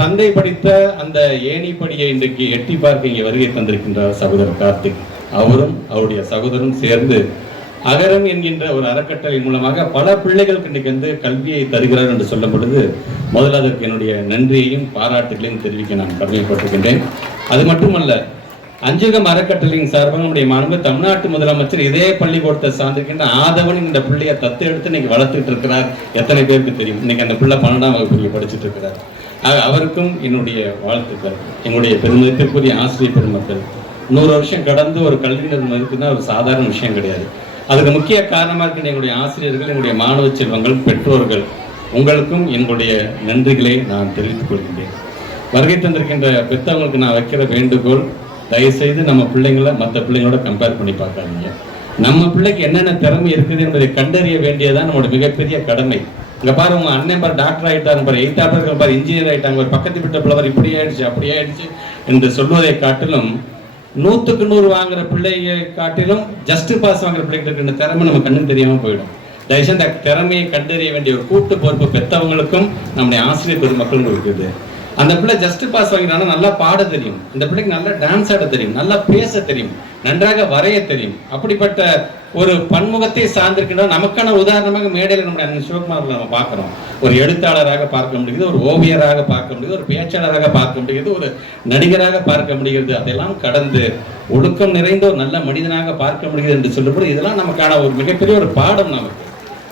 தந்தை படித்த அந்த ஏணிப்படியை இன்றைக்கு எட்டி பார்க்க இங்கே வருகை தந்திருக்கின்றார் சகோதரர் கார்த்திக். அவரும் அவருடைய சகோதரரும் சேர்ந்து அகரம் என்கின்ற ஒரு அறக்கட்டளை மூலமாக பல பிள்ளைகளுக்கு இன்றைக்கு வந்து கல்வியை தருகிறார் என்று சொல்லும் பொழுது முதல்ல அதற்கு என்னுடைய நன்றியையும் பாராட்டுகளையும் தெரிவிக்க நான் கடமைப்பட்டிருக்கின்றேன். அது மட்டுமல்ல, அஞ்சகம் அறக்கட்டளையின் சார்பாக நம்முடைய மாண்பு தமிழ்நாட்டு முதலமைச்சர் இதே பள்ளிக்கூடத்தை சார்ந்திருக்கின்ற ஆதவன் இந்த பிள்ளையை தத்து எடுத்து இன்னைக்கு வளர்த்துட்டு இருக்கிறார். எத்தனை பேருக்கு தெரியும்? இன்னைக்கு அந்த பிள்ளை 12ஆம் வகுப்பு படிச்சுட்டு இருக்கிறார். அவருக்கும் என்னுடைய வாழ்த்துக்கள். எங்களுடைய பெருமதிப்பிற்குரிய ஆசிரியர் பெருமக்கள், 100 வருஷம் கடந்து ஒரு கல்வி நிறுவனம் இருக்குன்னா ஒரு சாதாரண விஷயம் கிடையாது. அதுக்கு முக்கிய காரணமாக இருக்கின்ற எங்களுடைய ஆசிரியர்கள், எங்களுடைய மாணவ செல்வங்கள், பெற்றோர்கள், உங்களுக்கும் எங்களுடைய நன்றிகளை நான் தெரிவித்துக் கொள்கின்றேன். வருகை தந்திருக்கின்ற பெற்றவங்களுக்கு நான் வைக்கிற வேண்டுகோள், தயவுசெய்து நம்ம பிள்ளைங்களை மற்ற பிள்ளைங்களோட கம்பேர் பண்ணி பார்க்காதீங்க. நம்ம பிள்ளைக்கு என்னென்ன திறமை இருக்குது என்பதை கண்டறிய வேண்டியதான் நம்மளோட மிகப்பெரிய கடமை. இங்க பாரு, உங்க அண்ணன் பாரு டாக்டர் ஆயிட்டாரு, பாரு 8th பாரு இன்ஜினியர் ஆயிட்டாங்க, ஒரு பக்கத்து வீட்டு பிள்ளை இப்படி ஆயிடுச்சு அப்படி ஆயிடுச்சு என்று சொல்வதை காட்டிலும் 100க்கு 100 வாங்குற பிள்ளையை காட்டிலும் ஜஸ்ட் பாஸ் வாங்குற பிள்ளைகளுக்கு இந்த திறமை நம்ம கண்ணும் தெரியாம போயிடும். தயவுசெய்து அந்த திறமையை கண்டறிய வேண்டிய ஒரு கூட்டு பொறுப்பு பெற்றவங்களுக்கும் நம்முடைய ஆசிரியர் பெருமக்களும் இருக்குது. அந்த பிள்ளை ஜஸ்ட் பாஸ் வாங்கினா நல்லா பாட தெரியும், அந்த பிள்ளைக்கு நல்லா டான்ஸ் ஆட தெரியும், நல்லா பேச தெரியும், நன்றாக வரைய தெரியும். அப்படிப்பட்ட ஒரு பன்முகத்தை சார்ந்திருக்கின்ற நமக்கான உதாரணமாக மேடையில் நம்முடைய அண்ணன் சிவகுமார் நம்ம பார்க்கிறோம். ஒரு எழுத்தாளராக பார்க்க முடியுது, ஒரு ஓவியராக பார்க்க முடியுது, ஒரு பேச்சாளராக பார்க்க முடியுது, ஒரு நடிகராக பார்க்க முடிகிறது. அதெல்லாம் கடந்து ஒழுக்கம் நிறைந்த ஒரு நல்ல மனிதனாக பார்க்க முடியுது என்று சொல்லும்போது இதெல்லாம் நமக்கான ஒரு மிகப்பெரிய ஒரு பாடம் நமக்கு.